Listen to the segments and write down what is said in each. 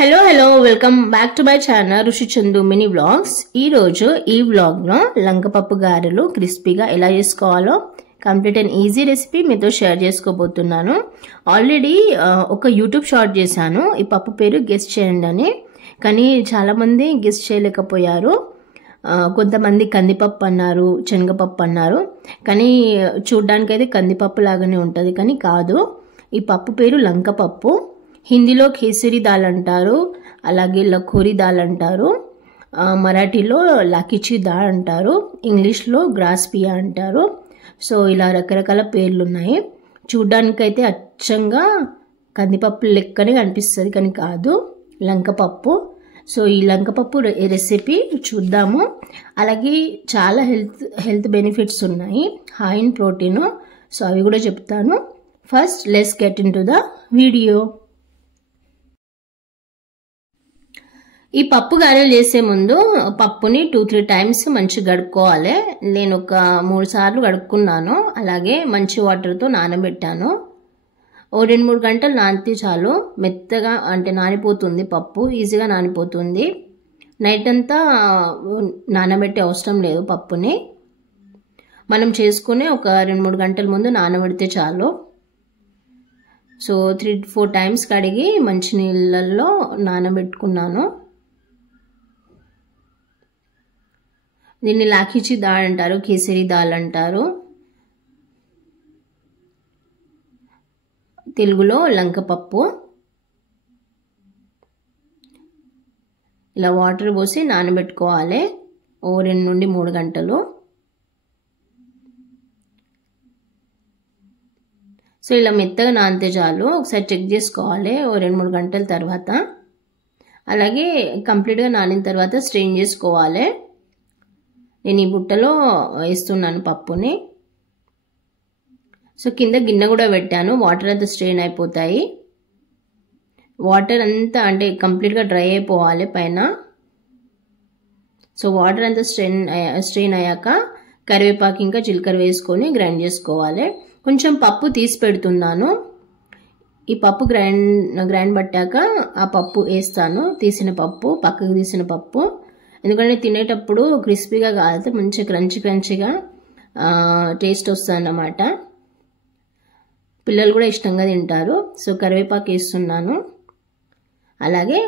Hello welcome back to my channel Rishi Chandu mini vlogs. ఈరోజు ఈ వ్లాగ్లో లంకపప్పు గారెలు క్రిస్పీగా ఎలా చేసుకోవాలో కంప్లీట్ అండ్ ఈజీ రెసిపీ మీతో షేర్ చేసుకోబోతున్నాను. ఆల్రెడీ ఒక యూట్యూబ్ షార్ట్ చేశాను, ఈ పప్పు పేరు గెస్ట్ చేయండి అని. కానీ చాలామంది గెస్ట్ చేయలేకపోయారు. కొంతమంది కందిపప్పు అన్నారు, శనగపప్పు అన్నారు. కానీ చూడ్డానికైతే కందిపప్పు లాగానే ఉంటుంది, కానీ కాదు. ఈ పప్పు పేరు లంకపప్పు. హిందీలో కేసరి దాల్ అంటారు, అలాగే లఖోరీ దాల్ అంటారు, మరాఠీలో లాకిచి దాల్ అంటారు, ఇంగ్లీష్లో గ్రాస్ పియా అంటారు. సో ఇలా రకరకాల పేర్లు ఉన్నాయి. చూడ్డానికైతే అచ్చంగా కందిపప్పు లెక్కనే కనిపిస్తుంది, కానీ కాదు, లంకపప్పు. సో ఈ లంకపప్పు రెసిపీ చూద్దాము. అలాగే చాలా హెల్త్ బెనిఫిట్స్ ఉన్నాయి, హై ఇన్ ప్రోటీన్. సో అవి కూడా చెప్తాను. First let's get in to the video. ఈ పప్పు గారెలు చేసే ముందు పప్పుని 2-3 టైమ్స్ మంచిగా గడుపుకోవాలి. నేను ఒక 3 సార్లు గడుపుకున్నాను. అలాగే మంచి వాటర్తో నానబెట్టాను. ఓ 2-3 గంటలు నానితే చాలు, మెత్తగా అంటే నానిపోతుంది పప్పు, ఈజీగా నానిపోతుంది. నైట్ అంతా నానబెట్టే అవసరం లేదు పప్పుని. మనం చేసుకునే ఒక 2-3 గంటల ముందు నానబెడితే చాలు. సో 3-4 టైమ్స్ కడిగి మంచి నీళ్ళల్లో నానబెట్టుకున్నాను. దీన్ని లాకిచి దాల్ అంటారు, కేసరి దాల్ అంటారు, తెలుగులో లంకపప్పు. ఇలా వాటర్ పోసి నానబెట్టుకోవాలి ఓ 2 నుండి 3 గంటలు. సో ఇలా మెత్తగా నానితే చాలు. ఒకసారి చెక్ చేసుకోవాలి ఓ 2-3 గంటల తర్వాత. అలాగే కంప్లీట్గా నానిన తర్వాత స్ట్రెయిన్ చేసుకోవాలి. నేను ఈ బుట్టలో వేస్తున్నాను పప్పుని. సో కింద గిన్నె కూడా పెట్టాను, వాటర్ అంతా స్ట్రెయిన్ అయిపోతాయి. వాటర్ అంతా అంటే కంప్లీట్గా డ్రై అయిపోవాలి పైన. సో వాటర్ అంతా స్ట్రెయిన్ అయ్యాక కరివేపాకు ఇంకా జీలకర్ర వేసుకొని గ్రైండ్ చేసుకోవాలి. కొంచెం పప్పు తీసి పెడుతున్నాను. ఈ పప్పు గ్రైండ్ పట్టాక ఆ పప్పు వేస్తాను, తీసిన పప్పు, పక్కకు తీసిన పప్పు. ఎందుకంటే తినేటప్పుడు క్రిస్పీగా కాదు, మంచిగా క్రంచీగా టేస్ట్ వస్తుంది అన్నమాట. పిల్లలు కూడా ఇష్టంగా తింటారు. సో కరివేపాకు వేస్తున్నాను. అలాగే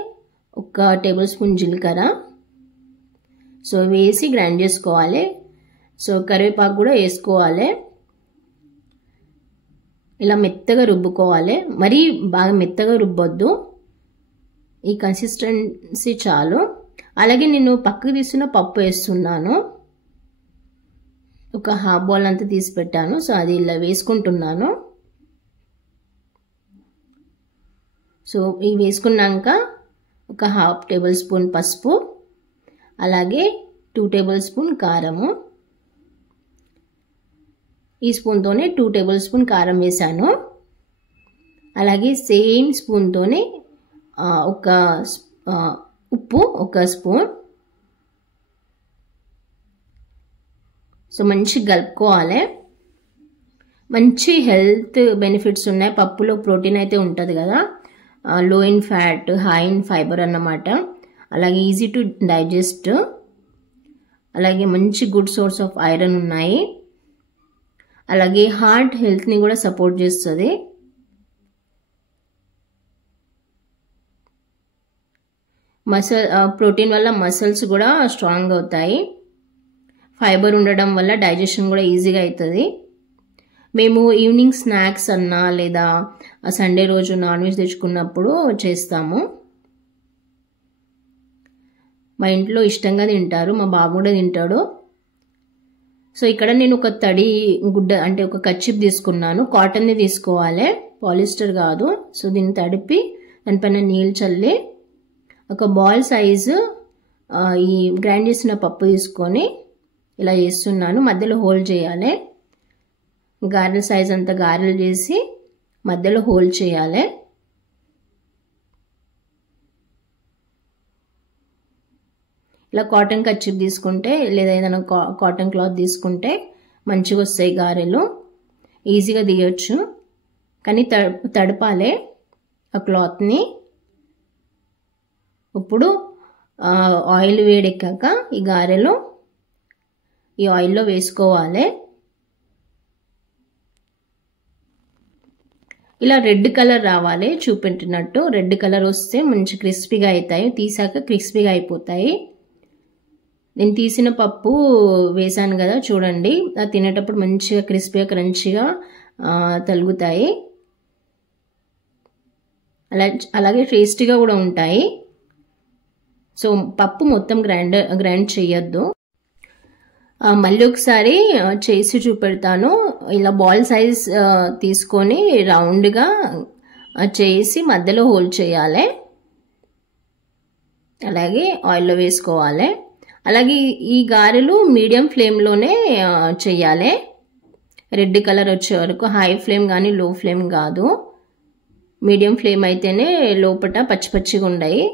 1 టేబుల్ స్పూన్ జీలకర్ర. సో వేసి గ్రైండ్ చేసుకోవాలి. సో కరివేపాకు కూడా వేసుకోవాలి. ఇలా మెత్తగా రుబ్బుకోవాలి, మరీ బాగా మెత్తగా రుబ్బొద్దు, ఈ కన్సిస్టెన్సీ చాలు. అలాగే నేను పక్కకు తీసిన పప్పు వేస్తున్నాను. ఒక హాఫ్ బౌల్ అంతా తీసి పెట్టాను. సో అది ఇలా వేసుకుంటున్నాను. సో ఇవి వేసుకున్నాక ఒక 1/2 టేబుల్ స్పూన్ పసుపు, అలాగే 2 టేబుల్ స్పూన్ కారము. ఈ స్పూన్తోనే 2 టేబుల్ స్పూన్ కారం వేసాను. అలాగే సేమ్ స్పూన్తోనే ఉప్పు 1 స్పూన్. సో మంచిగా కలుపుకోవాలి. మంచి హెల్త్ బెనిఫిట్స్ ఉన్నాయి పప్పులో. ప్రోటీన్ అయితే ఉంటుంది కదా, లో in fat, high in fibre అన్నమాట. అలాగే ఈజీ టు డైజెస్ట్, అలాగే మంచి గుడ్ సోర్స్ ఆఫ్ ఐరన్ ఉన్నాయి. అలాగే హార్ట్ హెల్త్ని కూడా సపోర్ట్ చేస్తుంది. ప్రోటీన్ వల్ల మసిల్స్ కూడా స్ట్రాంగ్ అవుతాయి. ఫైబర్ ఉండడం వల్ల డైజెషన్ కూడా ఈజీగా అవుతుంది. మేము ఈవినింగ్ స్నాక్స్ అన్నా లేదా సండే రోజు నాన్ వెజ్ తెచ్చుకున్నప్పుడు చేస్తాము. మా ఇంట్లో ఇష్టంగా తింటారు, మా బాబు కూడా తింటాడు. సో ఇక్కడ నేను ఒక తడి గుడ్డ అంటే ఒక కచ్చిప్ తీసుకున్నాను. కాటన్ది తీసుకోవాలి, పాలిస్టర్ కాదు. సో దీన్ని తడిపి దానిపైన నీళ్ళు చల్లి ఒక బాల్ సైజు ఈ గ్రైండ్ చేసిన పప్పు తీసుకొని ఇలా చేస్తున్నాను. మధ్యలో హోల్ చేయాలి. గారెల సైజ్ అంతా గారెలు చేసి మధ్యలో హోల్ చేయాలి. ఇలా కాటన్ కచ్చిప్ తీసుకుంటే లేదా ఏదైనా కాటన్ క్లాత్ తీసుకుంటే మంచిగా వస్తాయి గారెలు, ఈజీగా తీయొచ్చు. కానీ తడపాలి ఆ క్లాత్ని. ఇప్పుడు ఆయిల్ వేడెక్కాక ఈ గారెలు ఈ ఆయిల్లో వేసుకోవాలి. ఇలా రెడ్ కలర్ రావాలి, చూపెట్టినట్టు రెడ్ కలర్ వస్తే మంచి క్రిస్పీగా అవుతాయి, తీసాక క్రిస్పీగా అయిపోతాయి. నేను తీసిన పప్పు వేసాను కదా చూడండి, అది తినేటప్పుడు మంచిగా క్రిస్పీగా క్రంచీగా తలుగుతాయి. అలాగే టేస్టీగా కూడా ఉంటాయి. సో పప్పు మొత్తం గ్రైండ్ చేయొద్దు. మళ్ళీ ఒకసారి చేసి చూపెడతాను. ఇలా బాల్ సైజ్ తీసుకొని రౌండ్గా చేసి మధ్యలో హోల్ చేయాలి, అలాగే ఆయిల్లో వేసుకోవాలి. అలాగే ఈ గారెలు మీడియం ఫ్లేమ్లోనే చేయాలి, రెడ్ కలర్ వచ్చే వరకు. హై ఫ్లేమ్ కానీ లో ఫ్లేమ్ కాదు, మీడియం ఫ్లేమ్ అయితేనే లోపల పచ్చి పచ్చిగా ఉన్నాయి.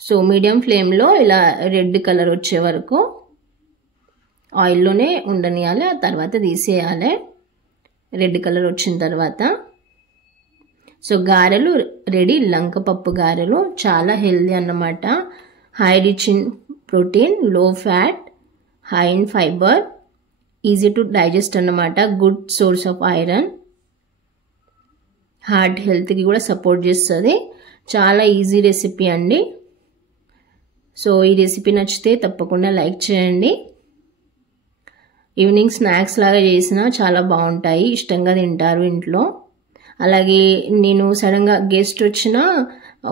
సో మీడియం ఫ్లేమ్లో ఇలా రెడ్ కలర్ వచ్చే వరకు ఆయిల్లోనే ఉండనియాలి, ఆ తర్వాత తీసేయాలి రెడ్ కలర్ వచ్చిన తర్వాత. సో గారెలు రెడీ, లంకపప్పు గారెలు. చాలా హెల్దీ అన్నమాట. High rich in protein, low fat, high in fiber, easy to digest అన్నమాట. Good source of iron, heart హెల్త్కి కూడా సపోర్ట్ చేస్తుంది. చాలా ఈజీ రెసిపీ అండి. సో ఈ రెసిపీ నచ్చితే తప్పకుండా లైక్ చేయండి. ఈవినింగ్ స్నాక్స్ లాగా చేసినా చాలా బాగుంటాయి, ఇష్టంగా తింటారు ఇంట్లో. అలాగే నేను సడన్గా గెస్ట్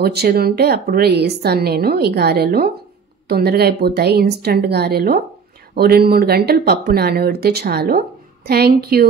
వచ్చేది ఉంటే అప్పుడు కూడా చేస్తాను నేను. ఈ గారెలు తొందరగా అయిపోతాయి, ఇన్స్టంట్ గారెలు. 2-3 గంటలు పప్పు నానబెడితే చాలు. Thank you.